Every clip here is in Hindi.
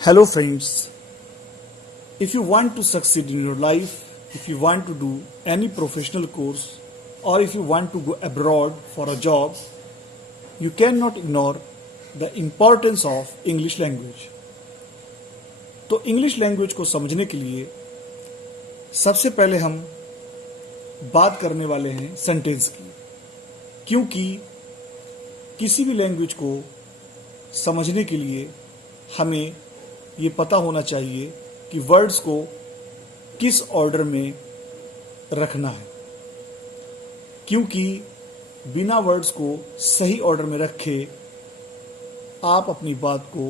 Hello, friends. If you want to succeed in your life, if you want to do any professional course, or if you want to go abroad for a job, you cannot ignore the importance of English language. तो इंग्लिश लैंग्वेज को समझने के लिए सबसे पहले हम बात करने वाले हैं सेंटेंस की, क्योंकि किसी भी लैंग्वेज को समझने के लिए हमें ये पता होना चाहिए कि वर्ड्स को किस ऑर्डर में रखना है, क्योंकि बिना वर्ड्स को सही ऑर्डर में रखे आप अपनी बात को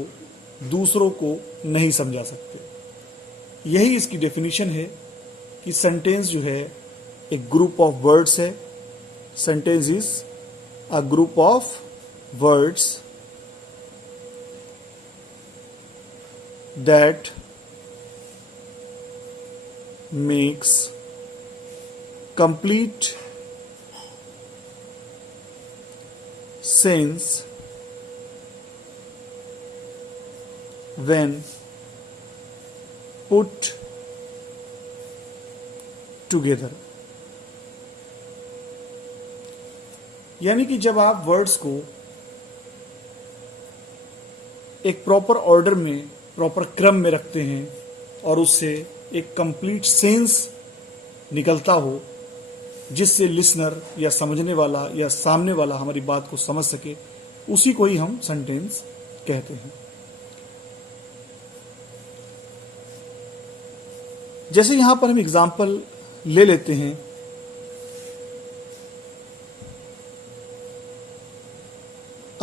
दूसरों को नहीं समझा सकते। यही इसकी डेफिनेशन है कि सेंटेंस जो है एक ग्रुप ऑफ वर्ड्स है। Sentence is a group of words that makes complete sense when put together। यानी कि जब आप वर्ड्स को एक प्रॉपर ऑर्डर में, प्रॉपर क्रम में रखते हैं और उससे एक कंप्लीट सेंस निकलता हो, जिससे लिसनर या समझने वाला या सामने वाला हमारी बात को समझ सके, उसी को ही हम सेंटेंस कहते हैं। जैसे यहां पर हम एग्जाम्पल ले लेते हैं,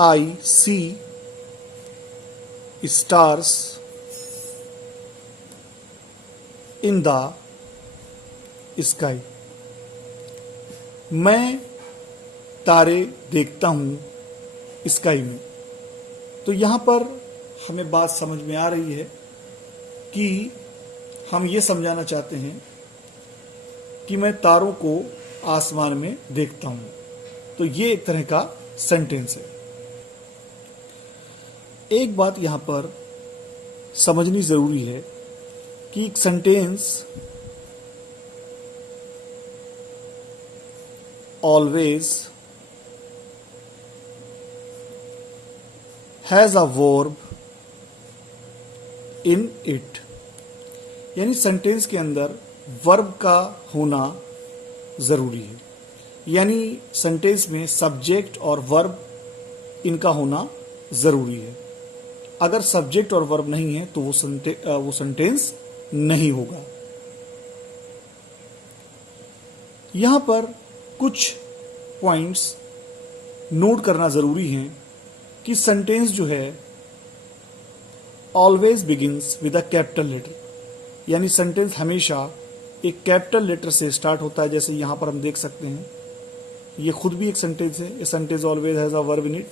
आई सी स्टार्स इन द स्काई। मैं तारे देखता हूं स्काई में। तो यहां पर हमें बात समझ में आ रही है कि हम ये समझाना चाहते हैं कि मैं तारों को आसमान में देखता हूं। तो ये एक तरह का सेंटेंस है। एक बात यहां पर समझनी जरूरी है कि एक sentence always has a verb in it. यानी सेंटेंस के अंदर वर्ब का होना जरूरी है। यानी सेंटेंस में सब्जेक्ट और वर्ब इनका होना जरूरी है। अगर सब्जेक्ट और वर्ब नहीं है तो वो सेंटेंस नहीं होगा। यहां पर कुछ पॉइंट्स नोट करना जरूरी है कि सेंटेंस जो है always begins with a capital letter. यानी सेंटेंस हमेशा एक कैपिटल लेटर से स्टार्ट होता है। जैसे यहां पर हम देख सकते हैं, ये खुद भी एक सेंटेंस है। ये sentence always has a verb in it.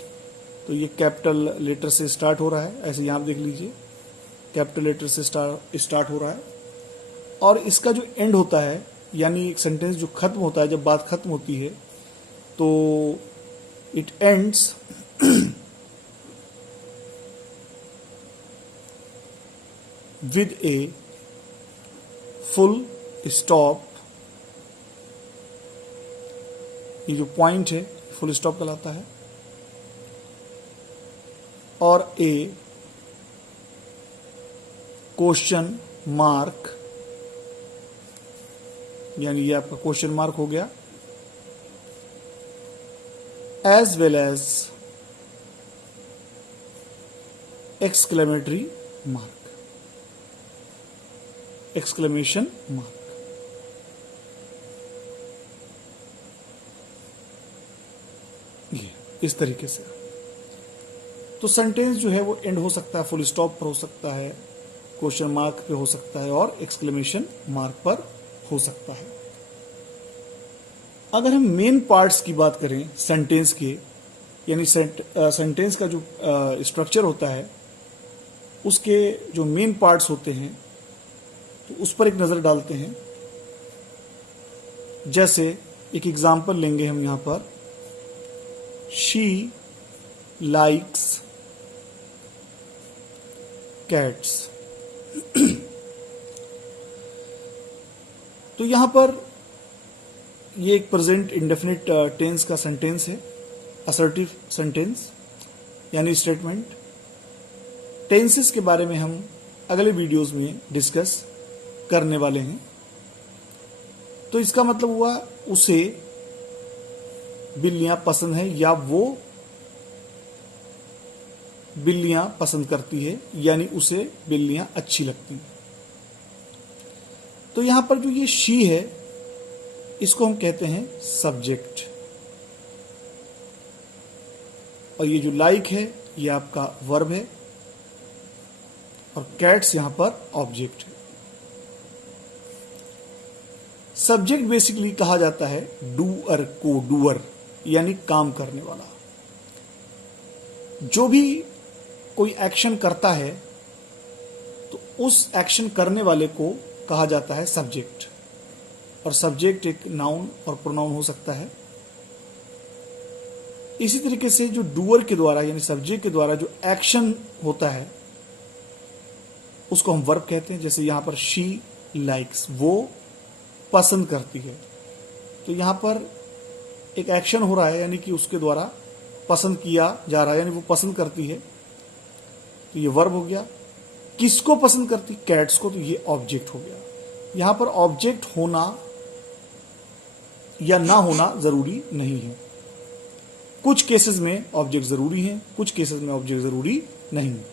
तो ये कैपिटल लेटर से स्टार्ट हो रहा है। ऐसे यहां आप देख लीजिए, कैपिटल लेटर से स्टार्ट हो रहा है। और इसका जो एंड होता है, यानी एक सेंटेंस जो खत्म होता है, जब बात खत्म होती है तो it ends with a full stop. ये जो पॉइंट है फुल स्टॉप कहलाता है। और ए क्वेश्चन मार्क, यानी ये आपका क्वेश्चन मार्क हो गया। As well as exclamatory mark, exclamation mark. ये इस तरीके से तो सेंटेंस जो है वो एंड हो सकता है, फुल स्टॉप पर हो सकता है, क्वेश्चन मार्क पे हो सकता है और एक्सक्लेमेशन मार्क पर हो सकता है। अगर हम मेन पार्ट्स की बात करें सेंटेंस के, यानी सेंटेंस का जो स्ट्रक्चर होता है, उसके जो मेन पार्ट्स होते हैं, तो उस पर एक नजर डालते हैं। जैसे एक एग्जाम्पल लेंगे हम यहां पर, शी लाइक्स cats. तो यहां पर ये एक प्रेजेंट इंडेफिनिट टेंस का सेंटेंस है, असर्टिव सेंटेंस यानी स्टेटमेंट। टेंसेस के बारे में हम अगले वीडियोस में डिस्कस करने वाले हैं। तो इसका मतलब हुआ उसे बिल्लियां पसंद है या वो बिल्लियां पसंद करती है, यानी उसे बिल्लियां अच्छी लगती हैं। तो यहां पर जो ये शी है इसको हम कहते हैं सब्जेक्ट, और ये जो लाइक है ये आपका वर्ब है, और कैट्स यहां पर ऑब्जेक्ट है। सब्जेक्ट बेसिकली कहा जाता है डूअर को, डूअर यानी काम करने वाला। जो भी कोई एक्शन करता है तो उस एक्शन करने वाले को कहा जाता है सब्जेक्ट, और सब्जेक्ट एक नाउन और प्रोनाउन हो सकता है। इसी तरीके से जो डूअर के द्वारा यानी सब्जेक्ट के द्वारा जो एक्शन होता है उसको हम वर्ब कहते हैं। जैसे यहां पर शी लाइक्स, वो पसंद करती है, तो यहां पर एक एक्शन हो रहा है यानी कि उसके द्वारा पसंद किया जा रहा है, यानी वो पसंद करती है, तो ये वर्ब हो गया। किसको पसंद करती? कैट्स को, तो ये ऑब्जेक्ट हो गया। यहां पर ऑब्जेक्ट होना या ना होना जरूरी नहीं है। कुछ केसेस में ऑब्जेक्ट जरूरी है, कुछ केसेस में ऑब्जेक्ट जरूरी नहीं है।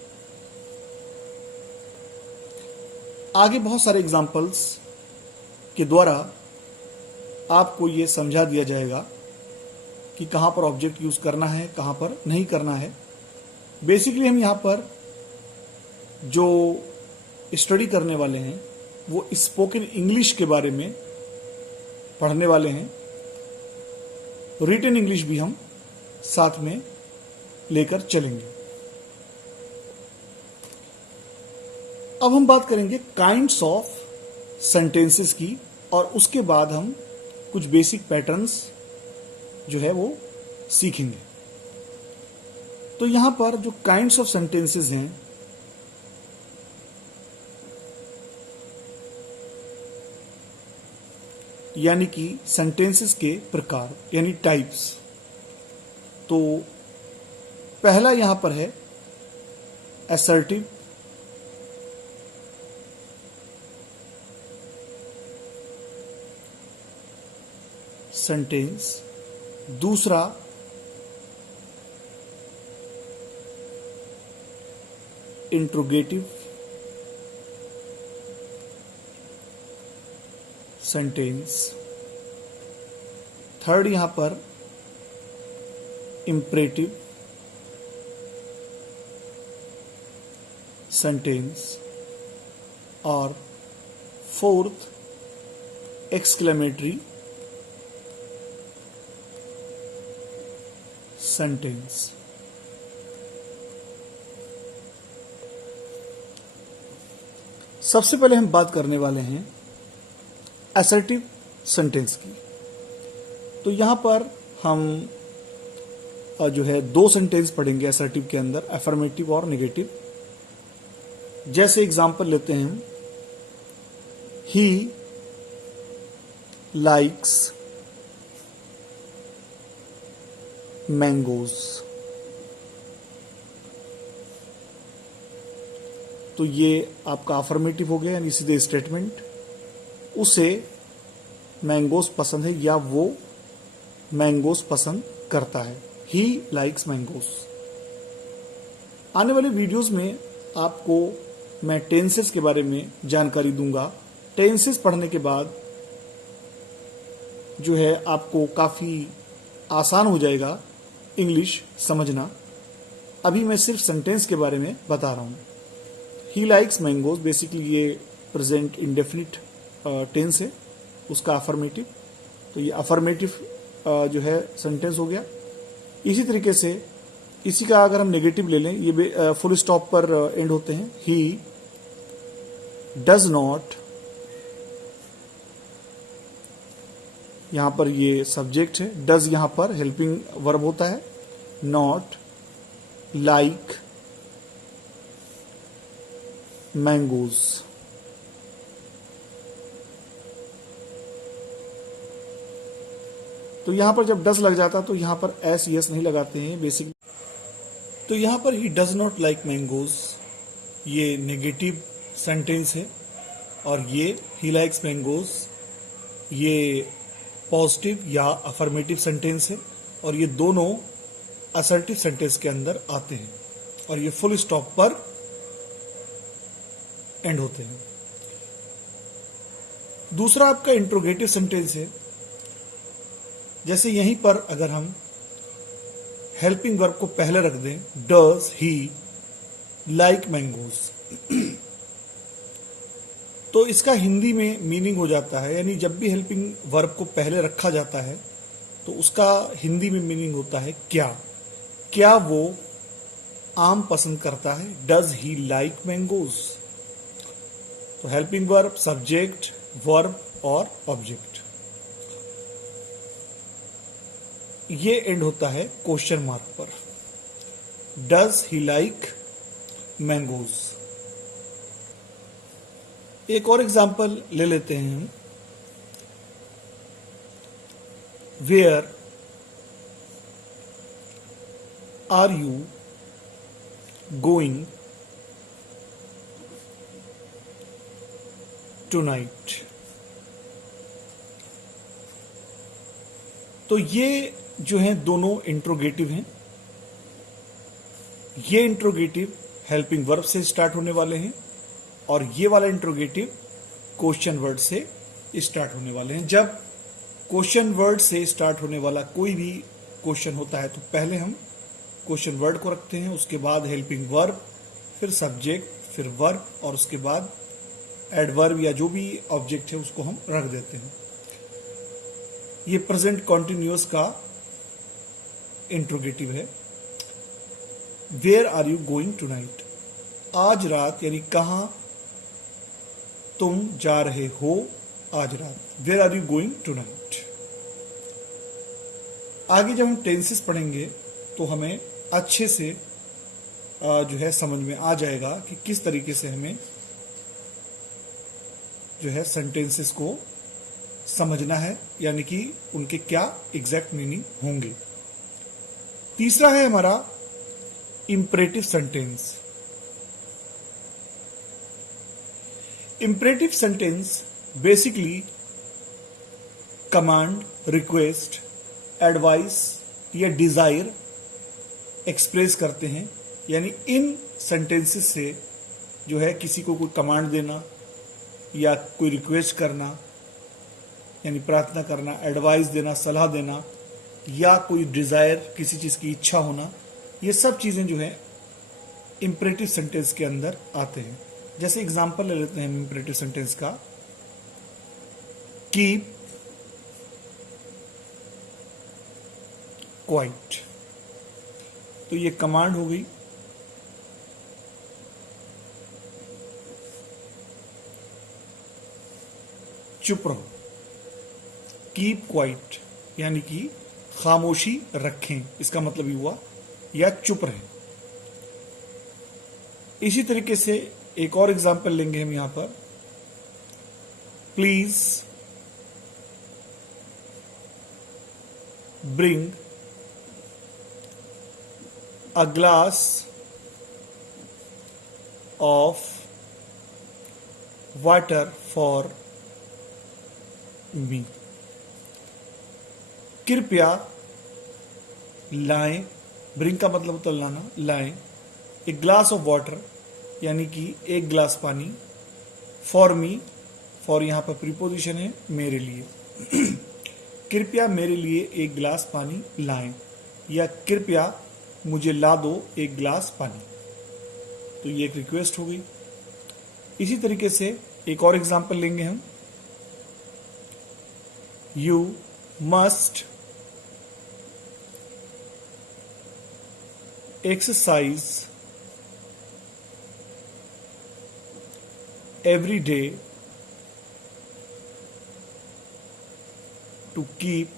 आगे बहुत सारे एग्जाम्पल्स के द्वारा आपको यह समझा दिया जाएगा कि कहां पर ऑब्जेक्ट यूज करना है, कहां पर नहीं करना है। बेसिकली हम यहां पर जो स्टडी करने वाले हैं वो स्पोकन इंग्लिश के बारे में पढ़ने वाले हैं। रिटन इंग्लिश भी हम साथ में लेकर चलेंगे। अब हम बात करेंगे काइंड्स ऑफ सेंटेंसेस की, और उसके बाद हम कुछ बेसिक पैटर्न्स जो है वो सीखेंगे। तो यहां पर जो काइंड्स ऑफ सेंटेंसेस हैं, यानी कि सेंटेंसेस के प्रकार यानी टाइप्स, तो पहला यहां पर है असर्टिव, सेंटेंस। दूसरा इंट्रोगेटिव सेंटेंस। थर्ड यहां पर इंपरेटिव सेंटेंस, और फोर्थ एक्सक्लेमेटरी सेंटेंस। सबसे पहले हम बात करने वाले हैं असर्टिव सेंटेंस की। तो यहां पर हम जो है दो सेंटेंस पढ़ेंगे असर्टिव के अंदर, अफर्मेटिव और नेगेटिव। जैसे एग्जांपल लेते हैं हम, ही लाइक्स मैंगोज। तो ये आपका अफर्मेटिव हो गया, यानी सीधे स्टेटमेंट। उसे मैंगोज पसंद है या वो मैंगोज पसंद करता है। He likes mangoes. आने वाले वीडियोस में आपको मैं टेंसेस के बारे में जानकारी दूंगा। टेंसेस पढ़ने के बाद जो है आपको काफी आसान हो जाएगा इंग्लिश समझना। अभी मैं सिर्फ सेंटेंस के बारे में बता रहा हूं। ही लाइक्स मैंगोज बेसिकली ये प्रेजेंट इंडेफिनिट टेंस है, उसका अफर्मेटिव। तो ये अफर्मेटिव जो है सेंटेंस हो गया। इसी तरीके से इसी का अगर हम नेगेटिव ले लें, ये फुल स्टॉप पर एंड होते हैं। ही डज नॉट, यहां पर ये सब्जेक्ट है, डज यहां पर हेल्पिंग वर्ब होता है। Not like mangoes. तो यहां पर जब डज लग जाता तो यहां पर एस यस नहीं लगाते हैं बेसिक। तो यहां पर he does not like mangoes, ये नेगेटिव सेंटेंस है, और ये ही लाइक्स मैंगोज ये पॉजिटिव या अफर्मेटिव सेंटेंस है, और ये दोनों असर्टिव सेंटेंस के अंदर आते हैं, और ये फुल स्टॉप पर एंड होते हैं। दूसरा आपका इंट्रोगेटिव सेंटेंस है। जैसे यहीं पर अगर हम हेल्पिंग वर्ब को पहले रख दें, डज ही लाइक मैंगोज, तो इसका हिंदी में मीनिंग हो जाता है, यानी जब भी हेल्पिंग वर्ब को पहले रखा जाता है तो उसका हिंदी में मीनिंग होता है क्या। क्या वो आम पसंद करता है, डज ही लाइक मैंगोज। तो हेल्पिंग वर्ब, सब्जेक्ट, वर्ब और ऑब्जेक्ट, ये एंड होता है क्वेश्चन मार्क पर। Does he like mangoes. एक और एग्जाम्पल ले लेते हैं हम। Where are you going tonight. तो ये जो हैं दोनों इंट्रोगेटिव हैं। ये इंट्रोगेटिव हेल्पिंग वर्ब से स्टार्ट होने वाले हैं, और ये वाला इंट्रोगेटिव क्वेश्चन वर्ड से स्टार्ट होने वाले हैं। जब क्वेश्चन वर्ड से स्टार्ट होने वाला कोई भी क्वेश्चन होता है तो पहले हम क्वेश्चन वर्ड को रखते हैं, उसके बाद हेल्पिंग वर्ब, फिर सब्जेक्ट, फिर वर्ब, और उसके बाद एडवर्ब या जो भी ऑब्जेक्ट है उसको हम रख देते हैं। ये प्रेजेंट कॉन्टिन्यूअस का इंट्रोगेटिव है। Where are you going tonight, आज रात, यानी कहां तुम जा रहे हो आज रात। Where are you going tonight. आगे जब हम टेंसेस पढ़ेंगे तो हमें अच्छे से जो है समझ में आ जाएगा कि किस तरीके से हमें जो है सेंटेंसेस को समझना है, यानी कि उनके क्या एग्जैक्ट मीनिंग होंगे। तीसरा है हमारा imperative sentence. Imperative sentence basically command, request, advice या डिजायर एक्सप्रेस करते हैं, यानी इन सेंटेंसेस से जो है किसी को कोई कमांड देना या कोई रिक्वेस्ट करना, यानी प्रार्थना करना, एडवाइस देना, सलाह देना, या कोई डिजायर, किसी चीज की इच्छा होना, ये सब चीजें जो है इंपरेटिव सेंटेंस के अंदर आते हैं। जैसे एग्जांपल ले लेते हैं इंपरेटिव सेंटेंस का। कीप क्वाइट, तो ये कमांड हो गई। चुप रहो, कीप क्वाइट, यानी कि खामोशी रखें, इसका मतलब ये हुआ, या चुप रहें। इसी तरीके से एक और एग्जांपल लेंगे हम यहां पर। Please bring a glass of water for me. कृपया लाएं, ब्रिंग का मतलब होता है लाना, लाएं एक ग्लास ऑफ वाटर, यानी कि एक गिलास पानी, फॉर मी, फॉर यहां पर प्रीपोजिशन है, मेरे लिए। कृपया मेरे लिए एक गिलास पानी लाएं, या कृपया मुझे ला दो एक गिलास पानी। तो ये एक रिक्वेस्ट हो गई। इसी तरीके से एक और एग्जांपल लेंगे हम। You must exercise every day to keep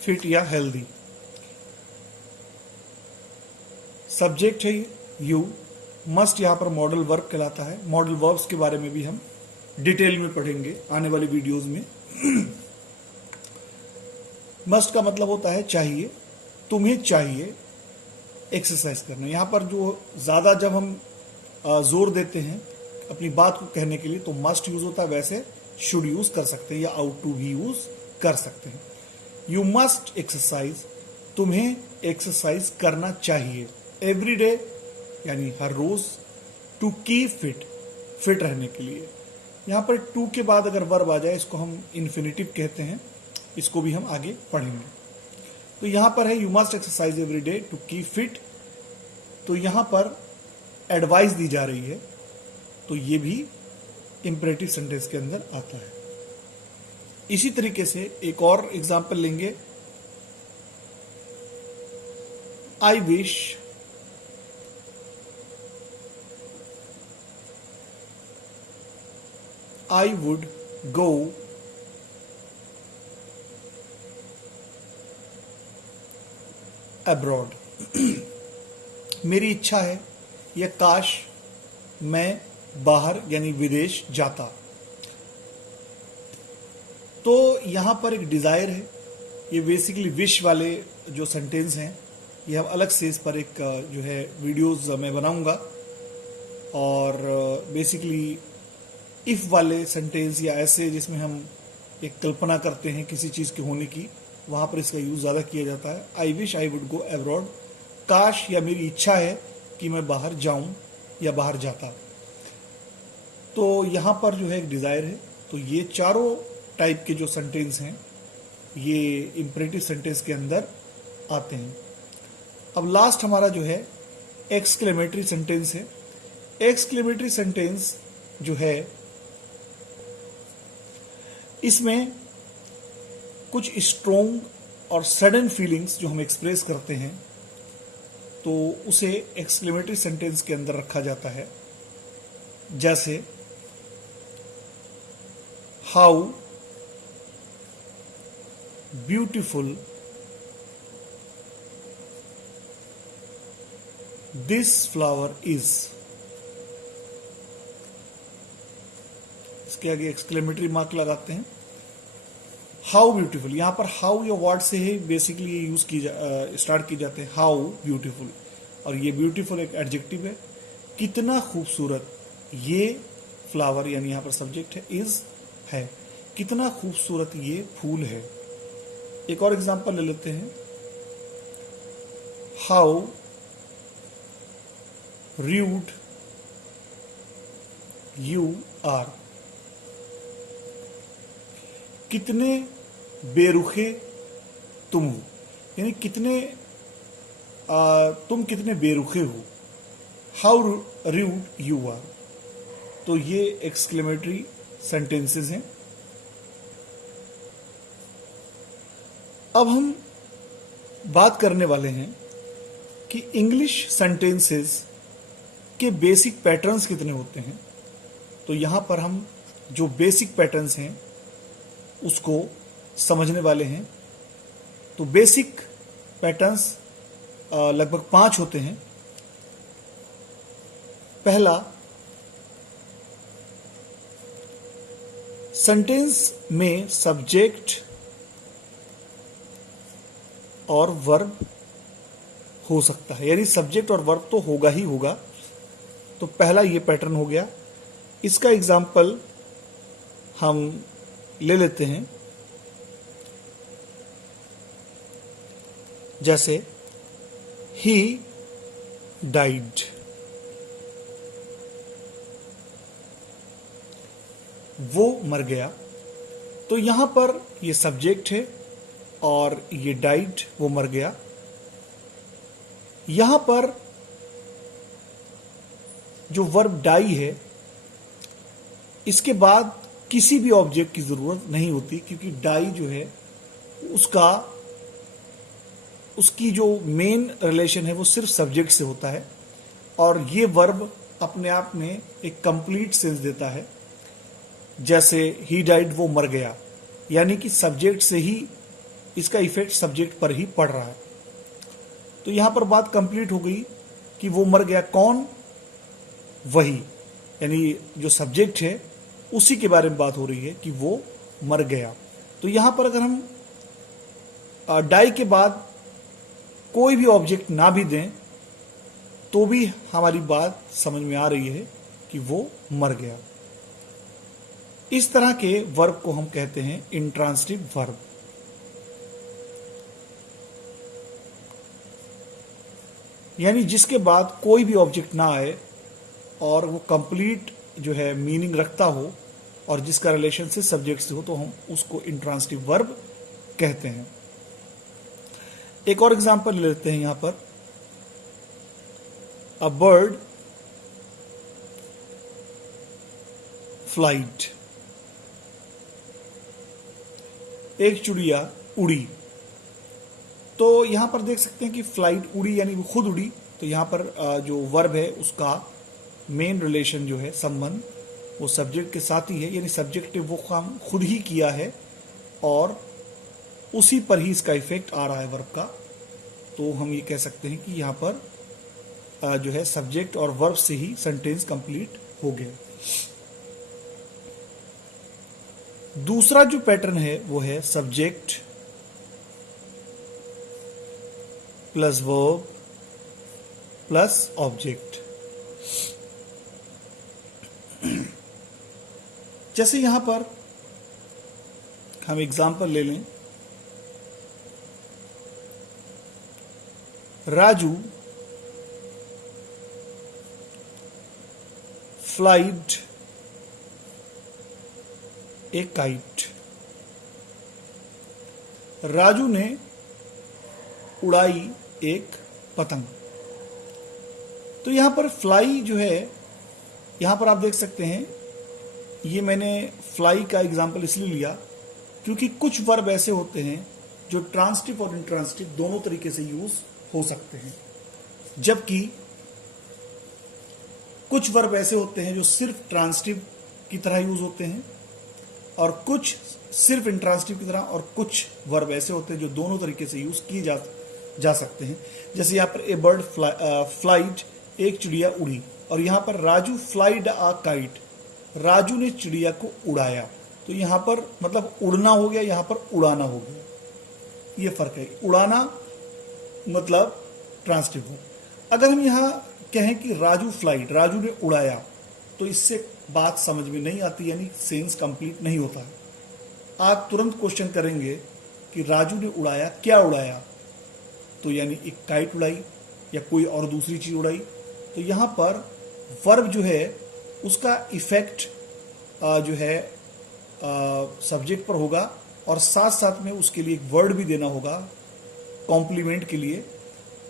fit या healthy। सब्जेक्ट है यू, मस्ट यहाँ पर मॉडल वर्ब कहलाता है। मॉडल वर्ब्स के बारे में भी हम डिटेल में पढ़ेंगे आने वाली वीडियोस में। मस्ट का मतलब होता है चाहिए, तुम्हें चाहिए एक्सरसाइज करना। यहाँ पर जो ज्यादा जब हम जोर देते हैं अपनी बात को कहने के लिए तो मस्ट यूज होता है, वैसे शुड यूज कर सकते हैं या आउट टू भी यूज कर सकते हैं। यू मस्ट एक्सरसाइज, तुम्हें एक्सरसाइज करना चाहिए। एवरी डे यानी हर रोज, टू कीप फिट, फिट रहने के लिए। यहां पर टू के बाद अगर वर्ब आ जाए इसको हम इन्फिनिटिव कहते हैं, इसको भी हम आगे पढ़ेंगे। तो यहां पर है you must exercise every day to keep fit, तो यहां पर एडवाइस दी जा रही है, तो ये भी इंपरेटिव सेंटेंस के अंदर आता है। इसी तरीके से एक और एग्जांपल लेंगे। I wish I would go abroad. मेरी इच्छा है या काश मैं बाहर यानी विदेश जाता। तो यहां पर एक डिजायर है, ये बेसिकली विश वाले जो सेंटेंस हैं ये हम अलग से इस पर एक जो है वीडियोस मैं बनाऊंगा। और बेसिकली इफ वाले सेंटेंस या ऐसे जिसमें हम एक कल्पना करते हैं किसी चीज के होने की, वहां पर इसका यूज ज्यादा किया जाता है। I wish I would go abroad, काश या मेरी इच्छा है कि मैं बाहर जाऊं या बाहर जाता। तो यहां पर जो है एक डिजायर है। तो ये चारों टाइप के जो सेंटेंस हैं ये इंपरेटिव सेंटेंस के अंदर आते हैं। अब लास्ट हमारा जो है एक्सक्लेमेटरी सेंटेंस है। एक्सक्लेमेटरी सेंटेंस जो है इसमें कुछ स्ट्रोंग और सडन फीलिंग्स जो हम एक्सप्रेस करते हैं तो उसे एक्सक्लेमेटरी सेंटेंस के अंदर रखा जाता है। जैसे how beautiful this flower is. इसके आगे एक्सक्लेमेटरी मार्क लगाते हैं। हाउ ब्यूटीफुल, यहां पर हाउ या वर्ड से ही बेसिकली ये यूज की स्टार्ट की जाते हैं। हाउ ब्यूटीफुल, और ये ब्यूटीफुल एक एडजेक्टिव है। कितना खूबसूरत ये फ्लावर, यानी यहां पर सब्जेक्ट है, इज है, कितना खूबसूरत ये फूल है। एक और एग्जांपल ले लेते हैं। हाउ रूड यू आर, कितने बेरुखे तुम हो, यानी तुम कितने बेरुखे हो। हाउ रूड यू आर, तो ये एक्सक्लेमेटरी सेंटेंसेस हैं। अब हम बात करने वाले हैं कि इंग्लिश सेंटेंसेस के बेसिक पैटर्न्स कितने होते हैं। तो यहां पर हम जो बेसिक पैटर्न्स हैं उसको समझने वाले हैं। तो बेसिक पैटर्न्स लगभग 5 होते हैं। पहला, सेंटेंस में सब्जेक्ट और वर्ब हो सकता है, यानी सब्जेक्ट और वर्ब तो होगा ही होगा। तो पहला ये पैटर्न हो गया। इसका एग्जाम्पल हम ले लेते हैं। जैसे ही डाइड, वो मर गया। तो यहां पर ये सब्जेक्ट है और ये डाइड, वो मर गया। यहां पर जो वर्ब डाई है इसके बाद किसी भी ऑब्जेक्ट की जरूरत नहीं होती, क्योंकि डाई जो है उसकी जो मेन रिलेशन है वो सिर्फ सब्जेक्ट से होता है। और ये वर्ब अपने आप में एक कंप्लीट सेंस देता है। जैसे ही डाइड, वो मर गया, यानी कि सब्जेक्ट से ही इसका इफेक्ट सब्जेक्ट पर ही पड़ रहा है। तो यहां पर बात कंप्लीट हो गई। कि वो मर गया, कौन? वही, यानी जो सब्जेक्ट है उसी के बारे में बात हो रही है कि वो मर गया। तो यहां पर अगर हम डाई के बाद कोई भी ऑब्जेक्ट ना भी दें तो भी हमारी बात समझ में आ रही है कि वो मर गया। इस तरह के वर्ब को हम कहते हैं इंट्रांसिटिव वर्ब। यानी जिसके बाद कोई भी ऑब्जेक्ट ना आए और वो कंप्लीट जो है मीनिंग रखता हो और जिसका रिलेशन से सब्जेक्ट से हो, तो हम उसको इंट्रांसिटिव वर्ब कहते हैं। एक और एग्जांपल ले लेते हैं यहां पर। अ बर्ड फ्लाइड, एक चिड़िया उड़ी। तो यहां पर देख सकते हैं कि फ्लाइट उड़ी यानी वो खुद उड़ी। तो यहां पर जो वर्ब है उसका मेन रिलेशन जो है, संबंध, वो सब्जेक्ट के साथ ही है, यानी सब्जेक्ट ने वो काम खुद ही किया है और उसी पर ही इसका इफेक्ट आ रहा है वर्ब का। तो हम ये कह सकते हैं कि यहां पर जो है सब्जेक्ट और वर्ब से ही सेंटेंस कंप्लीट हो गया। दूसरा जो पैटर्न है वो है subject plus verb plus object. जैसे यहां पर हम एग्जांपल ले लें, राजू फ्लाइड ए काइट। राजू ने उड़ाई एक पतंग। तो यहां पर फ्लाई जो है, यहां पर आप देख सकते हैं, ये मैंने फ्लाई का एग्जांपल इसलिए लिया क्योंकि कुछ वर्ब ऐसे होते हैं जो ट्रांसिटिव और इंट्रांसिटिव दोनों तरीके से यूज हो सकते हैं, जबकि कुछ वर्ब ऐसे होते हैं जो सिर्फ ट्रांसिटिव की तरह यूज होते हैं और कुछ सिर्फ इंट्रांसिटिव की तरह, और कुछ वर्ब ऐसे होते हैं जो दोनों तरीके से यूज किए जा सकते हैं। जैसे यहां पर ए बर्ड फ्लाइड, एक चिड़िया उड़ी, और यहां पर Raju flied a kite, Raju ने चिड़िया को उड़ाया। तो यहां पर मतलब उड़ना हो गया, यहां पर उड़ाना हो गया, ये फर्क है। उड़ाना मतलब ट्रांसिटिव हो। अगर हम यहां कहें कि राजू फ्लाइड, राजू ने उड़ाया, तो इससे बात समझ में नहीं आती, यानी सेंस कंप्लीट नहीं होता है। आप तुरंत क्वेश्चन करेंगे कि राजू ने उड़ाया, क्या उड़ाया? तो यानी एक काइट उड़ाई या कोई और दूसरी चीज उड़ाई। तो यहां पर वर्ब जो है उसका इफेक्ट जो है सब्जेक्ट पर होगा और साथ साथ में उसके लिए एक वर्ड भी देना होगा कॉम्प्लीमेंट के लिए,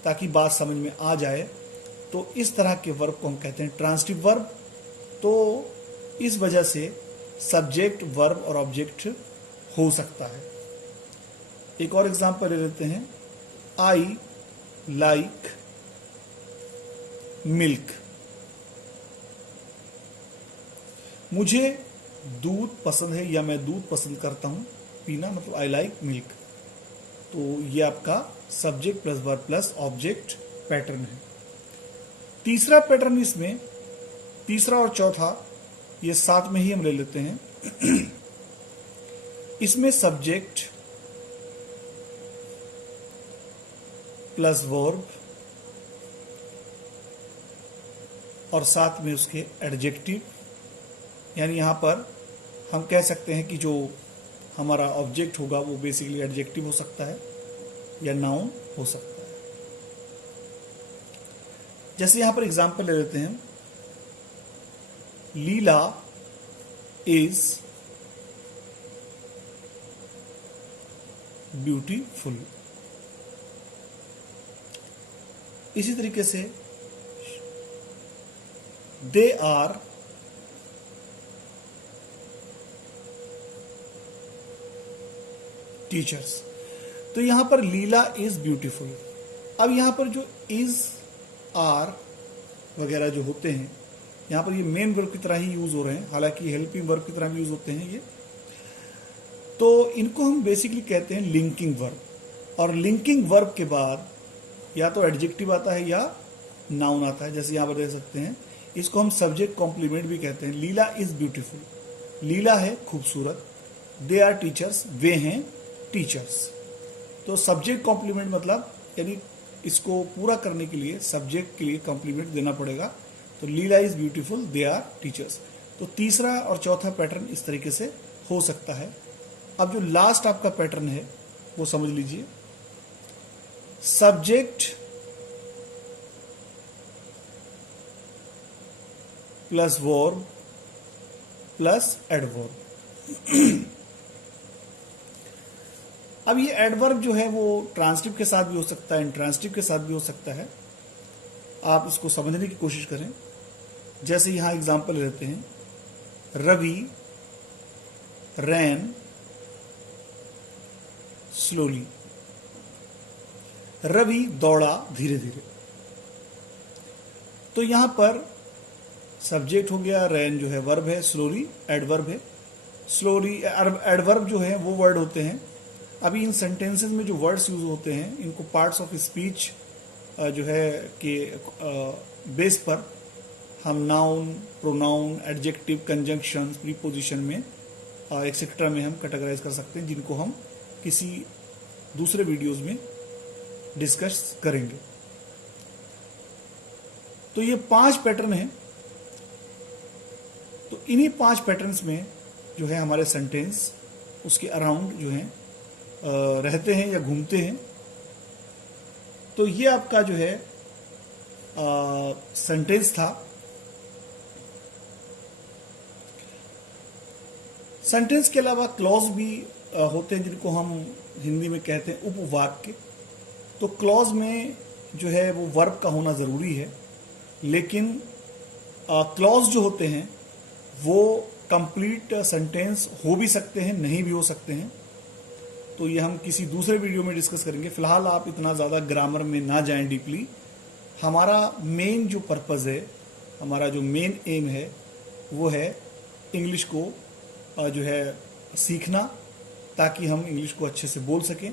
ताकि बात समझ में आ जाए। तो इस तरह के वर्ब को हम कहते हैं ट्रांसिटिव वर्ब। तो इस वजह से सब्जेक्ट, वर्ब और ऑब्जेक्ट हो सकता है। एक और एग्जांपल ले लेते हैं, आई लाइक मिल्क, मुझे दूध पसंद है या मैं दूध पसंद करता हूं पीना, मतलब आई लाइक मिल्क। तो ये आपका subject plus verb plus object pattern है। तीसरा पैटर्न इसमें, तीसरा और चौथा ये साथ में ही हम ले लेते हैं। इसमें सब्जेक्ट प्लस वर्ब और साथ में उसके एडजेक्टिव, यानी यहां पर हम कह सकते हैं कि जो हमारा ऑब्जेक्ट होगा वो बेसिकली एडजेक्टिव हो सकता है या नाउन हो सकता है। जैसे यहां पर एग्जांपल ले लेते हैं, लीला इज ब्यूटीफुल। इसी तरीके से दे आर टीचर्स। तो यहां पर लीला इज ब्यूटीफुल। अब यहां पर जो इज, आर वगैरह जो होते हैं, यहां पर ये मेन वर्ब की तरह ही यूज हो रहे हैं, हालांकि हेल्पिंग वर्ब की तरह भी यूज होते हैं ये। तो इनको हम बेसिकली कहते हैं लिंकिंग वर्ब। और लिंकिंग वर्ब के बाद या तो एडजेक्टिव आता है या नाउन आता है, जैसे यहाँ पर देख सकते हैं। इसको हम सब्जेक्ट कॉम्प्लीमेंट भी कहते हैं। लीला इज ब्यूटीफुल, लीला है खूबसूरत। दे आर टीचर्स, वे हैं टीचर्स। तो सब्जेक्ट कॉम्प्लीमेंट मतलब यानी इसको पूरा करने के लिए सब्जेक्ट के लिए कॉम्प्लीमेंट देना पड़ेगा। तो Leela is beautiful, they are teachers. तो तीसरा और चौथा पैटर्न इस तरीके से हो सकता है। अब जो लास्ट आपका पैटर्न है वो समझ लीजिए। Subject plus verb plus adverb. अब ये एडवर्ब जो है वो ट्रांसिटिव के साथ भी हो सकता है, इंट्रांसिटिव के साथ भी हो सकता है। आप इसको समझने की कोशिश करें। जैसे यहां एग्जांपल लेते हैं, रवि रैन स्लोली। रवि दौड़ा धीरे धीरे। तो यहां पर सब्जेक्ट हो गया, रैन जो है वर्ब है, स्लोली एडवर्ब है। स्लोली एडवर्ब जो है वो वर्ड होते हैं। अभी इन सेंटेंसेस में जो वर्ड्स यूज होते हैं इनको पार्ट्स ऑफ स्पीच जो है कि बेस पर हम noun, pronoun, adjective, conjunctions, preposition में एक्सेट्रा में हम कैटेगराइज कर सकते हैं, जिनको हम किसी दूसरे वीडियोस में डिस्कस करेंगे। तो ये 5 पैटर्न हैं। तो इन्हीं 5 पैटर्न्स में जो है हमारे सेंटेंस उसके अराउंड जो है रहते हैं या घूमते हैं। तो ये आपका जो है सेंटेंस था। सेंटेंस के अलावा क्लॉज भी होते हैं, जिनको हम हिंदी में कहते हैं उपवाक्य। तो क्लॉज में जो है वो वर्ब का होना जरूरी है, लेकिन क्लॉज जो होते हैं वो कंप्लीट सेंटेंस हो भी सकते हैं, नहीं भी हो सकते हैं। तो ये हम किसी दूसरे वीडियो में डिस्कस करेंगे। फिलहाल आप इतना ज़्यादा ग्रामर में ना जाएं डीपली। हमारा मेन जो पर्पस है, हमारा जो मेन एम है वो है इंग्लिश को जो है सीखना, ताकि हम इंग्लिश को अच्छे से बोल सकें।